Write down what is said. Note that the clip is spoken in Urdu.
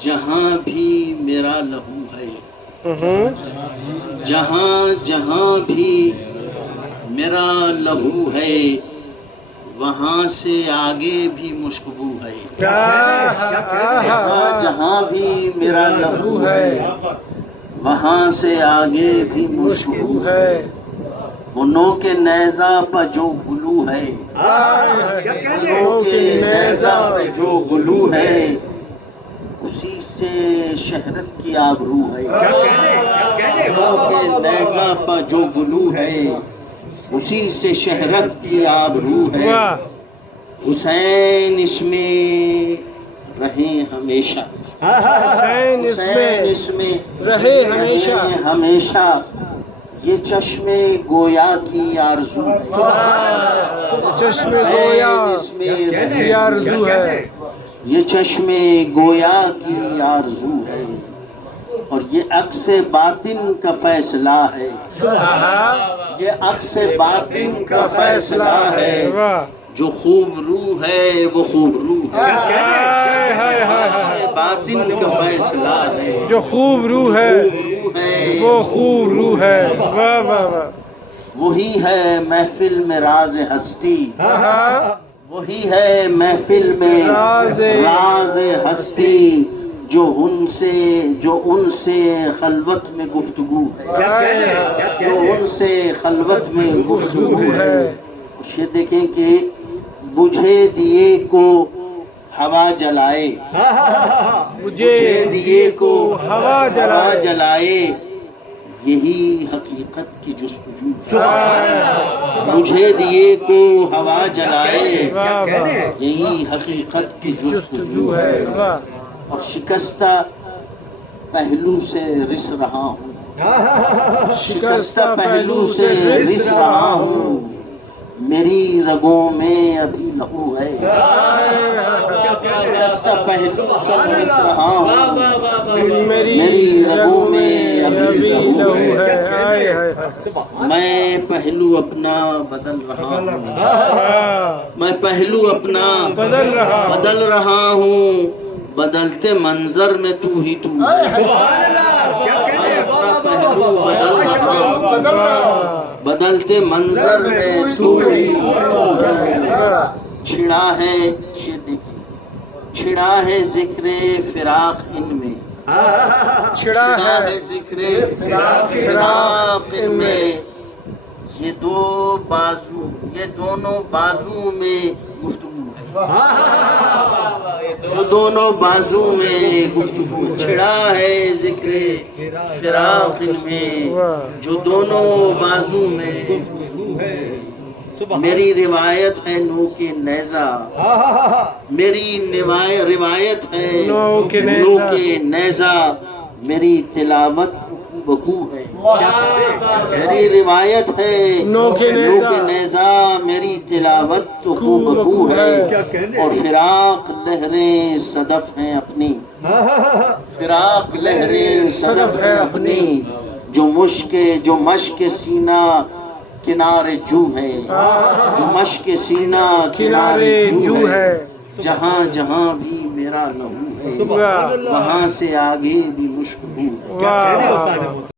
جہاں بھی میرا لہو ہے، جہاں جہاں بھی میرا لہو ہے، وہاں سے آگے بھی مشکبو ہے۔ جہاں جہاں بھی میرا لہو ہے، وہاں سے آگے بھی مشکبو ہے۔ وہ نوک نیزہ پہ جو گلو ہے، نوک نیزہ پہ جو گلو ہے، اسی سے شہرت کی آبرو ہے۔ نوک نیزہ پہ جو گلو ہے، اسی سے شہرت کی آبرو ہے۔ حسین اس میں رہیں ہمیشہ، حسین اس میں رہیں ہمیشہ، یہ چشم گویا کی آرزو ہے۔ چشم گویا اس میں کی آرزو ہے، یہ چشم گویا کی آرزو ہے، اور یہ عکس باطن کا فیصلہ ہے۔ یہ عکس باطن کا فیصلہ ہے، جو خوب روح ہے وہ خوب روح ہے۔ عکس باطن کا فیصلہ ہے، جو خوب روح ہے وہ خوب روح ہے۔ واہ واہ واہ، وہی ہے محفل میں راز ہستی، وہی ہے محفل میں راز ہستی، جو ان سے خلوت میں گفتگو ہے، جو ان سے خلوت میں گفتگو ہے۔ یہ دیکھیں کہ بجھے دیے کو ہوا جلائے، بجھے دیے کو ہوا جلائے، یہی حقیقت کی جستجو ہے۔ بجھے دیے کو ہوا جلائے، یہی حقیقت کی جستجو ہے۔ اور شکستہ پہلو سے رس رہا ہوں، شکستہ پہلو سے رس رہا ہوں، میری رگوں میں ابھی لہو ہے۔ شکستہ پہلو سے رس رہا ہوں، میری رگوں میں ابھی لہو ہے۔ میں پہلو اپنا بدل رہا ہوں، میں پہلو اپنا بدل رہا ہوں، بدلتے منظر میں تو ہی تو ہے۔ میں اپنا پہلو بدل رہا ہوں، بدلتے منظر میں تو ہی تو ہے۔ چھڑا ہے، شیر دیکھیے، چھڑا ہے ذکر فراق ان میں، چھڑا ہے ذکر فراق ان میں، یہ دونوں بازو میں گفتگو ہے، جو دونوں بازو میں گفتگو ہے۔ چھڑا ہے ذکر فراق ان میں، جو دونوں بازو میں گفتگو ہے۔ میری روایت ہے نوک نیزہ، میری روایت ہے نوک نیزہ، میری تلاوت بکو ہے۔ میری روایت ہے نوک نیزہ، میری تلاوت بکو ہے، اور فراق لہریں صدف ہیں اپنی، فراق لہریں صدف ہیں اپنی، جو مشک سینہ کنارے جو ہے، جو مشک سینہ کنارے جو ہے۔ جہاں جہاں بھی میرا لہو ہے، وہاں سے آگے بھی مشکبو ہے۔